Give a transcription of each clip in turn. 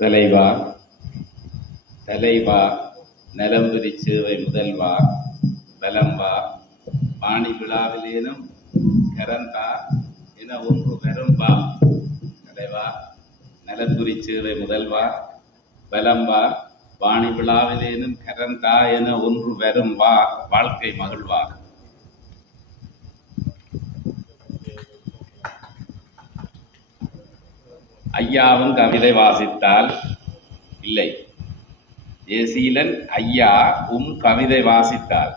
தலைவா தலைவா நலம்புரி சேவை முதல்வா பலம்பா பாணி விழாவிலேனும் கரந்தா என ஒன்று வெறும்பா தலைவா நலம்புரி சேவை முதல்வா பலம்பா வாணி விழாவிலேனும் கரந்தா என ஒன்று வரும் வா வாழ்க்கை மகிழ்வா ஐயாவும் கவிதை வாசித்தால் இல்லை. ஜெயசீலன் ஐயா உம் கவிதை வாசித்தால்.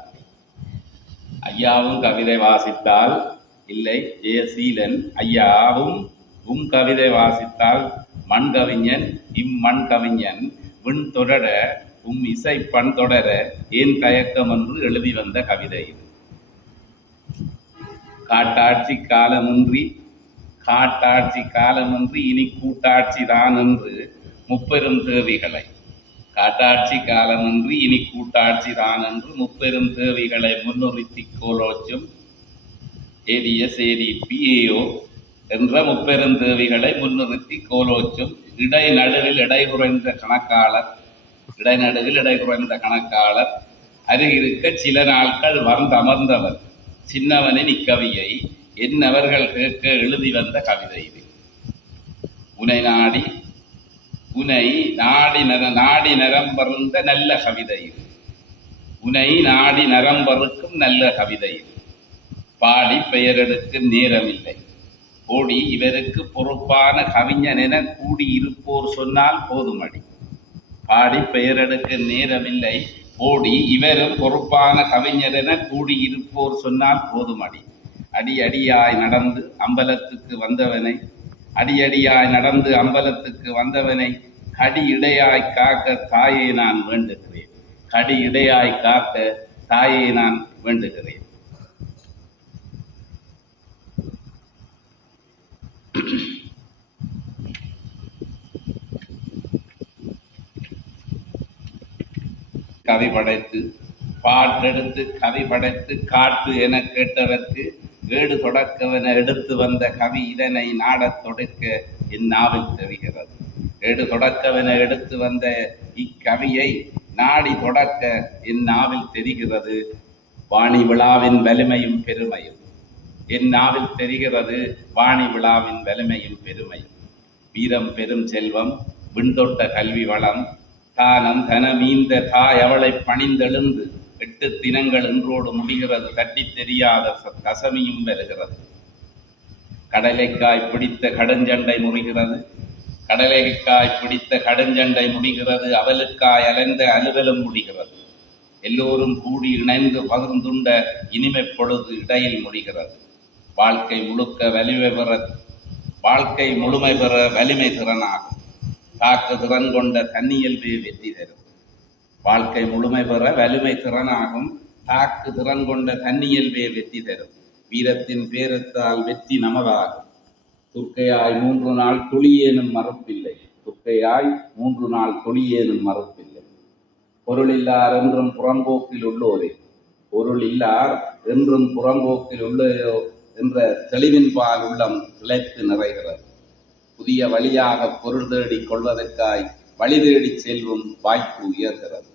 ஐயாவும் கவிதை வாசித்தால் இல்லை. ஜெயசீலன் ஐயாவும் உம் கவிதை வாசித்தால் மண் கவிஞன் இம்மண் கவிஞன் விண் தொடர உம் இசை பண் தொடர ஏன் தயக்கம் என்று எழுதி வந்த கவிதை இது. காட்டாட்சி காலமின்றி காட்டாட்சி காலமின்றி இனி கூட்டாட்சி தான் என்று முப்பெரும் தேவிகளை. காட்டாட்சி காலமின்றி இனி கூட்டாட்சி தான் என்று முப்பெரும் தேவிகளை முன்னுறுத்தி கோலோச்சும். ஏடிஎஸ் ஏடிபிஏஓ என்ற முப்பெரும் தேவிகளை முன்னிறுத்தி கோலோச்சும். இடை நடுவில் இடை குறைந்த கணக்காளர் இடைநடுவில் இடை குறைந்த கணக்காளர். அருகிருக்க சில நாட்கள் வந்தமர்ந்தவர். சின்னவனின் இக்கவியை என்னவர்கள் கேட்க எழுதி வந்த கவிதை இது. உனை நாடி உனை நாடி நர நாடி நரம்பருந்த நல்ல கவிதை இது. உனை நாடி நரம்பருக்கும் நல்ல கவிதை இது. பாடி பெயரெடுக்கும் நேரமில்லை. ஓடி இவருக்கு பொறுப்பான கவிஞன் என கூடியிருப்போர் சொன்னால் போதுமடி. பாடி பெயரெடுக்க நேரமில்லை. ஓடி இவரும் பொறுப்பான கவிஞர் என கூடியிருப்போர் சொன்னால் போதுமடி. அடி அடியாய் நடந்து அம்பலத்துக்கு வந்தவனை அடி அடியாய் நடந்து அம்பலத்துக்கு வந்தவனை கடி இடையாய் காக்க தாயை நான் வேண்டுகிறேன். கடி இடையாய் காக்க தாயை நான் வேண்டுகிறேன். கவி படைத்து பாட்டெடுத்து கவி படைத்து காட்டு என கேட்டவர்க்கு ஏடு தொடக்கவன எடுத்து வந்த கவி இதனை நாடத் தொடுக்க என் தெரிகிறது. ஏடு தொடக்கவன எடுத்து வந்த இக்கவியை நாடி தொடக்க என் தெரிகிறது. வாணி விழாவின் வலிமையும் பெருமையும். என் தெரிகிறது வாணி விழாவின் வலிமையும் பெருமையும். வீரம் பெரும் செல்வம் விண்தொட்ட கல்வி வளம் தானம் தனமீந்த தாய் அவளை பணிந்தெழுந்து எட்டு தினங்கள் என்றோடு முடிகிறது. தட்டித் தெரியாத ச- தசமியும் வருகிறது. கடலைக்காய் பிடித்த கடுஞ்சண்டை முறிகிறது. கடலைக்காய் பிடித்த கடுஞ்சண்டை முடிகிறது. அவலுக்காய் அலைந்த அலுவலும் முடிகிறது. எல்லோரும் கூடி இணைந்து பகிர்ந்துண்ட இனிமைப் பொழுது இடையில் முடிகிறது. வாழ்க்கை முழுக்க வலிமை பெற வாழ்க்கை முழுமை பெற வலிமை திறனாகும். காக்க திறன் கொண்ட தன்னியல்பே வெற்றி தரும். வாழ்க்கை முழுமை பெற வலிமை திறனாகும். தாக்கு திறன் கொண்ட தன்னியல்வே வெற்றி தரும். வீரத்தின் பேரத்தால் வெற்றி நமதாகும். துர்க்கையாய் மூன்று நாள் துளியேனும் மறுப்பில்லை. துர்க்கையாய் மூன்று நாள் துளியேனும் மறுப்பில்லை. பொருள் இல்லார் என்றும் புறம்போக்கில் உள்ளோரே. பொருள் இல்லார் என்றும் புறம்போக்கில் உள்ளோ என்ற தெளிவின்பால் உள்ளம் திளைத்து நிறைகிறது. புதிய வழியாக பொருள் தேடிக் கொள்வதற்காய் வழி தேடிச் செல்வும் வாய்ப்பு உயர்கிறது.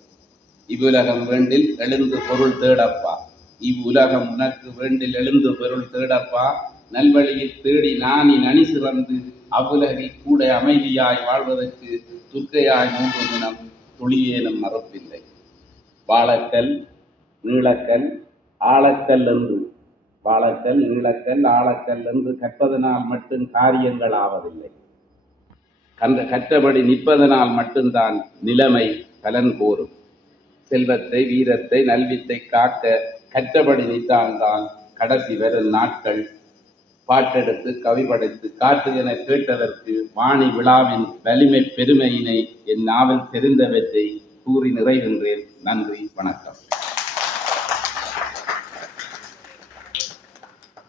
இவ்வுலகம் வேண்டில் எழுந்து பொருள் தேடப்பா. இவ்வுலகம் உனக்கு வேண்டில் எழுந்து பொருள் தேடப்பா. நல்வழியில் தேடி நானி நனி சிறந்து அவ்வுலகில் கூட அமைதியாய் வாழ்வதற்கு துர்க்கையாய் மூன்று தினம் துளியேனும் மறப்பில்லை. வாழக்கல் நீளக்கல் ஆழக்கல் என்று. வாழக்கல் நீளக்கல் ஆழக்கல் என்று கற்பதனால் மட்டும் காரியங்கள் ஆவதில்லை. கன்ற கற்றபடி நிற்பதனால் மட்டும்தான் நிலைமை பலன் கோரும் செல்வத்தை வீரத்தை நல்வித்தை காக்க கற்றபடி நிற்றால்தான் கடைசி வரும் நாட்கள். பாட்டெடுத்து கவி படைத்து காற்று என கேட்டதற்கு வாணி விழாவின் வலிமை பெருமையினை என் நாவல் தெரிந்தவற்றை கூறி நிறைகின்றேன். நன்றி வணக்கம்.